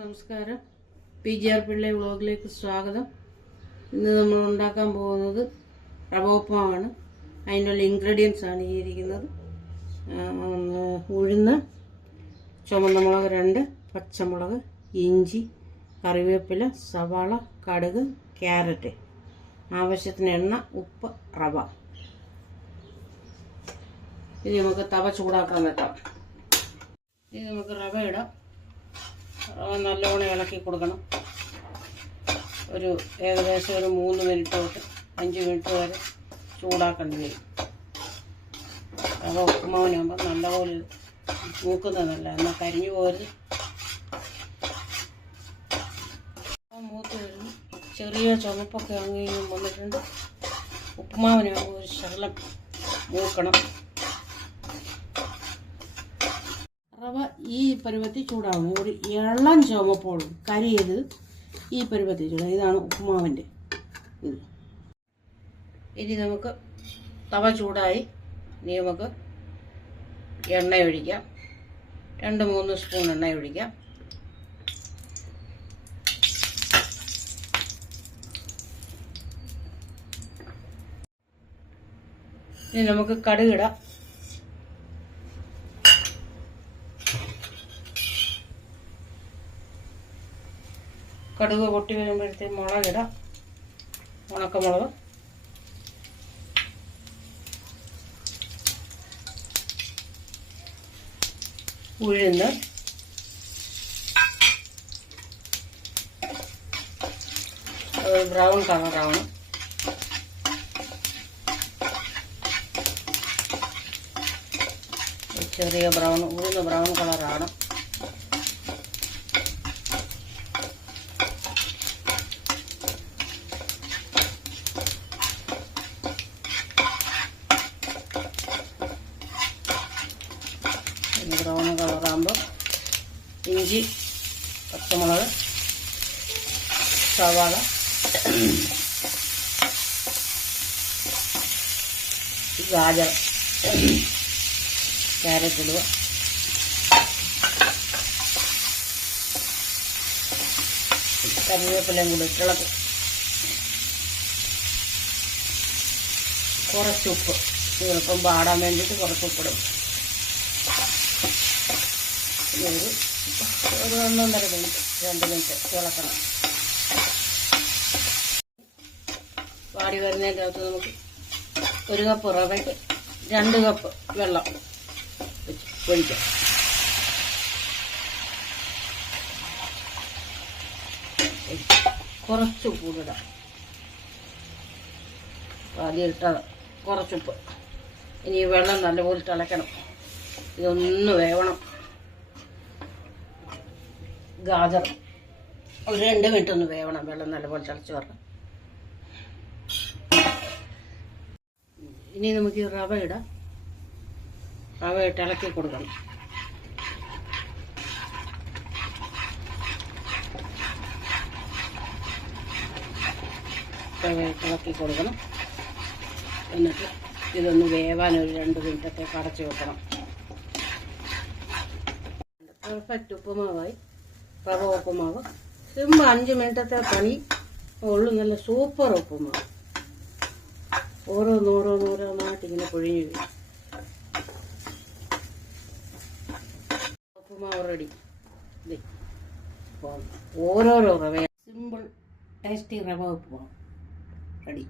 നമസ്കാരം. PGR പിള്ളை വ്ളോഗിലേക്ക് സ്വാഗതം. ഇന്ന് നമ്മൾ ഉണ്ടാക്കാൻ പോകുന്നത് റവ ഉപ്പുമാവാണ്. അതിനുള്ള ഇൻഗ്രീഡിയൻസ് ആണ് ഈ ഇരിക്കുന്നത്. ഉഴുന്ന്, ചുവന്ന മുളക് 2, പച്ചമുളക്, ഇഞ്ചി, കറിവേപ്പില, സവാള, കടുക്, ക്യാരറ്റ്, ആവശ്യത്തിന് എണ്ണ, ഉപ്പ്, റവ. ഇനി നമുക്ക് തവ ചൂടാക്കാൻ വെക്കാം. ഇനി നമുക്ക് റവ ഇടാം. നല്ലോണം ഇളക്കി കൊടുക്കണം. ഏകദേശം ഒരു 3 മിനിറ്റ് തൊട്ട് 5 മിനിറ്റ് വരെ ചൂടാക്കേണ്ടി വരും. റവ ഉപ്പുമാവിനാകുമ്പോൾ നല്ലപോലെ മൂക്കുന്നതല്ല, എന്നാൽ കരിഞ്ഞു പോകരുത്. മൂത്ത് വരുന്നു. ചെറിയ ചുമപ്പൊക്കെ അങ്ങനെയും വന്നിട്ടുണ്ട്. ഉപ്പുമാവിനാകുമ്പോൾ ഒരു ശകലം മൂക്കണം. റവ ഈ പരുവത്തിൽ ചൂടാവണം. ഒരു ഇളം ചുമപ്പോളും കരിയത് ഈ പരുവത്തിൽ ചൂടാവും. ഇതാണ് ഉപ്പുമാവിൻ്റെ ഇത്. ഇനി നമുക്ക് തവ ചൂടായി. ഇനി നമുക്ക് എണ്ണ ഒഴിക്കാം. 2-3 സ്പൂൺ എണ്ണ ഒഴിക്കാം. ഇനി നമുക്ക് കടുകിടാം. കടുക് പൊട്ടി വരുമ്പോഴത്തേക്ക് മുളകിടാം. ഉണക്കമുളക്, ഉഴുന്ന്, ബ്രൗൺ കളറാണ്. ചെറിയ ഉഴുന്ന് ബ്രൗൺ കളറാണ്. ബ്രൗൺ കളറാകുമ്പോൾ ഇഞ്ചി, പച്ചമുളക്, സവാള, ഗാജർ, ക്യാരറ്റ് ഇടുക. കറിവേപ്പിലയും കൂടി ഇട്ടിളക്കും. കുറച്ചുപ്പ്, എളുപ്പം പാടാൻ വേണ്ടിയിട്ട് കുറച്ച് ഉപ്പിടും. ഒരു 1-1.5 മിനിറ്റ് 2 മിനിറ്റ് ഇളക്കണം. വാടി വരുന്നതിൻ്റെ അകത്ത് നമുക്ക് 1 കപ്പ് റവയ്ക്ക് 2 കപ്പ് വെള്ളം ഒഴിക്കാം. കുറച്ച് ഉപ്പിടാം. ആദ്യം ഇട്ടത് കുറച്ചുപ്പ്. ഇനി ഈ വെള്ളം നല്ലപോലെ തിളയ്ക്കണം. ഇതൊന്ന് വേവണം. ഗാജർ ഒരു 2 മിനിറ്റ് ഒന്ന് വേവണം. വെള്ളം നല്ലപോലെ തിളച്ച് വരണം. ഇനി നമുക്ക് ഈ റവ ഇടാം. റവ ഇട്ട് ഇളക്കി കൊടുക്കണം. റവ ഇട്ട് ഇളക്കി കൊടുക്കണം. എന്നിട്ട് ഇതൊന്ന് വേവാൻ ഒരു 2 മിനിറ്റൊക്കെ അടച്ച് വെക്കണം. പെർഫെക്റ്റ് ഉപ്പുമാവായി. റവ ഉപ്പുമാവ് സിമ്പിൾ 5 മിനിറ്റത്തെ പണി ഉള്ളു. നല്ല സൂപ്പർ ഉപ്പുമാവ്. ഓരോന്നോരോന്നായിട്ട് ഇങ്ങനെ പൊഴിഞ്ഞു വരും. ഉപ്പുമാവ് റെഡി. ഓരോരോ റവ സിമ്പിൾ ടേസ്റ്റി റവ ഉപ്പുമാവ് റെഡി.